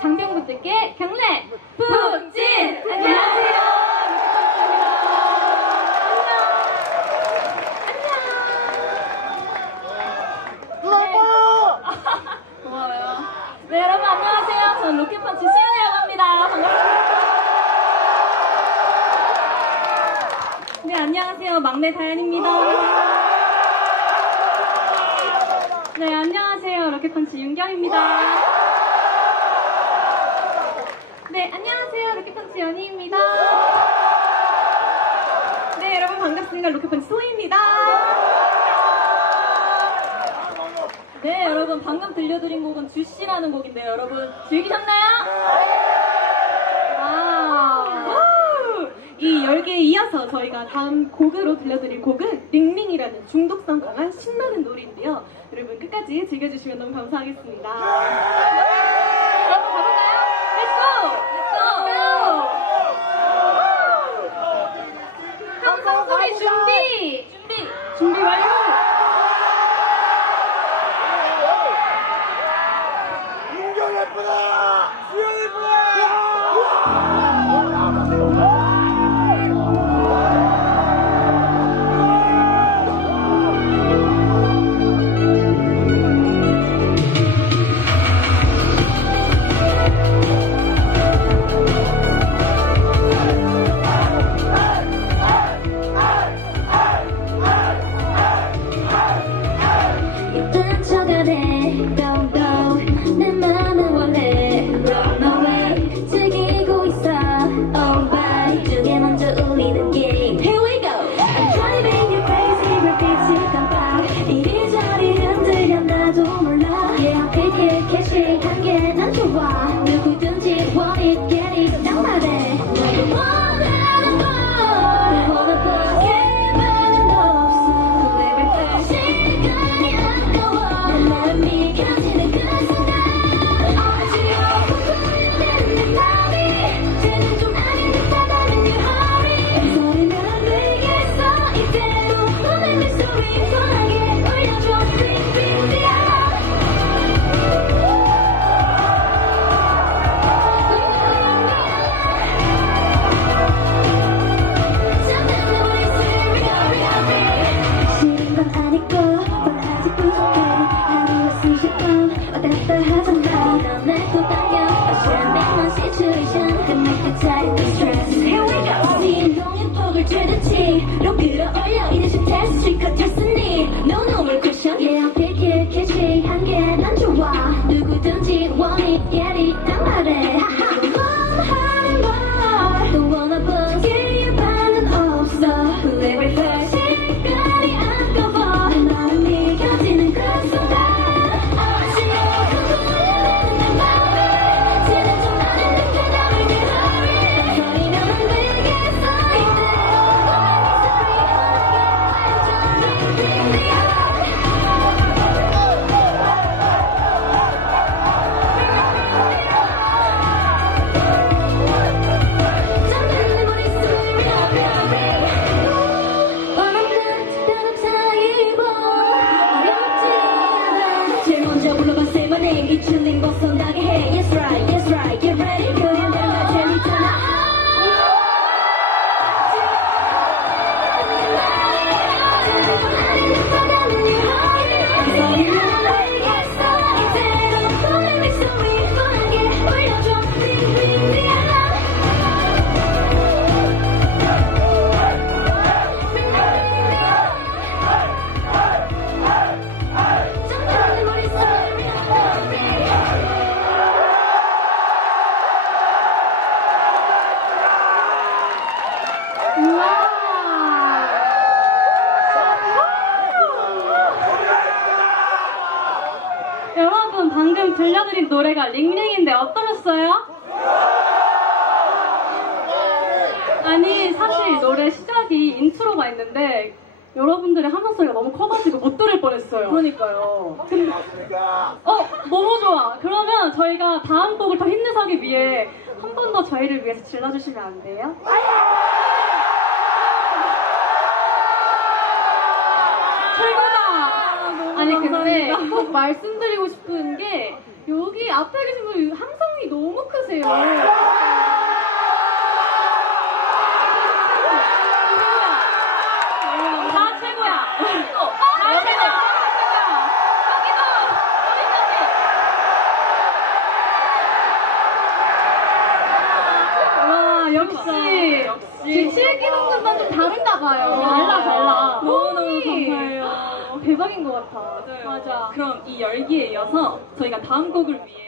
장병분들께 경례 북진 안녕하세요. 안녕. 고마워요. 고마워요. 네 여러분 안녕하세요. 저는 로켓펀치 시은이라고 합니다. 반갑습니다. 네 안녕하세요. 막내 다현입니다. 네, 안녕하세요. 로켓펀치 윤경입니다. 네, 안녕하세요. 로켓펀치 연희입니다. 네, 여러분 반갑습니다. 로켓펀치 소희입니다. 네, 여러분 방금 들려드린 곡은 주씨라는 곡인데요. 여러분 즐기셨나요? 와우! 이 열개에 이어서 저희가 다음 곡으로 들려드릴 곡은 링링이라는 중독성 강한 신나는 노래인데요. 여러분 끝까지 즐겨주시면 너무 감사하겠습니다. 그럼 가볼까요? Let's go! Let's go! 항상 소리 준비! 준비! 준비 완료! 윤경 예쁘다! 수 방금 들려드린 노래가 링링인데 어떠셨어요? 아니 사실 노래 시작이 인트로가 있는데 여러분들의 하는 소리가 너무 커가지고 못 들을 뻔했어요. 그러니까요. 근데 어 너무 좋아. 그러면 저희가 다음 곡을 더 힘내서하기 위해 한 번 더 저희를 위해서 질러주시면 안 돼요? 최고다. 아니 근데 꼭 말씀드리고 싶은 게 여기 앞에 계신 분 함성이 너무 크세요. 다 최고야. 다 최고야. 와 역시 역시 것만 좀 다른가 봐요. 달라 달라. 너무너무 호응이 감사해요. 대박인 것 같아. 맞아. 그럼 이 열기에 이어서 저희가 다음 곡을 위해